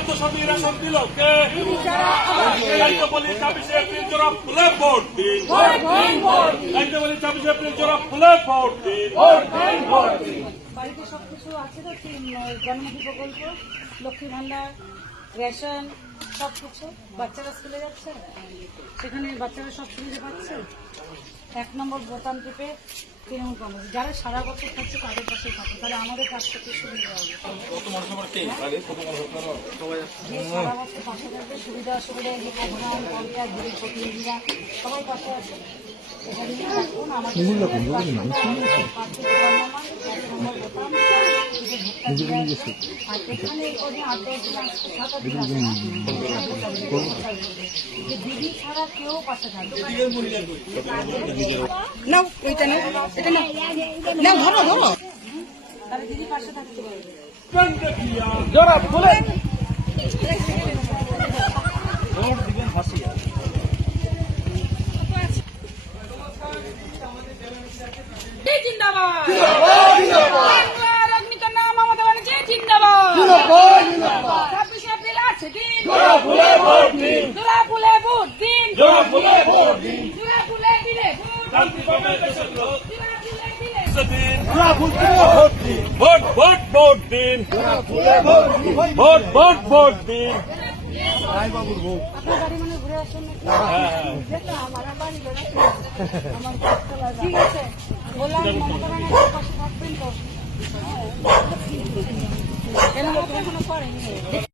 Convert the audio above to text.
খাদ্য সাথী রেশন দিল কে দায়িত্ব বলি ছাব্বিশে ভোট দিন। দায়িত্ব এপ্রিল জোড়া ফুলে ভোট দিন। বাড়িতে সবকিছু আছে তো জন্মদিন লক্ষ্মী ভান্ডার রেশন, সবকিছু। বাচ্চারা স্কুলে যাচ্ছে? সেখানে বাচ্চারা সব সুবিধা পাচ্ছে? এক নম্বর বোতাম টিপে তৃণমূল কংগ্রেস। যারা সারা বছর থাকছে তাদের পাশে থাকে। তাহলে আমাদের কাছ থেকে সুবিধা হবে। যে সারা বছর পাশে থাকবে সুবিধা অসুবিধা যে প্রধান পঞ্চায়েত দূরের প্রতিনিধিরা সবাই পাশে আছে। এখানে রাখুন আমাদের নাও এটা নাও এটা নাও। নাও ধরো ধরো। জিন্দাবাদ বাংলার অগ্নিকন্যা মমতা ব্যানার্জি জিন্দাবাদ ছাব্বিশে এপ্রিল আছে দিন জোড়া ফুলে ভোট ভোট ভোট দিন ভোট ভোট ভোট দিন বললাম মমতা ব্যানার্জির পাশে থাকবেন তো কেন লোক এখনো করেনি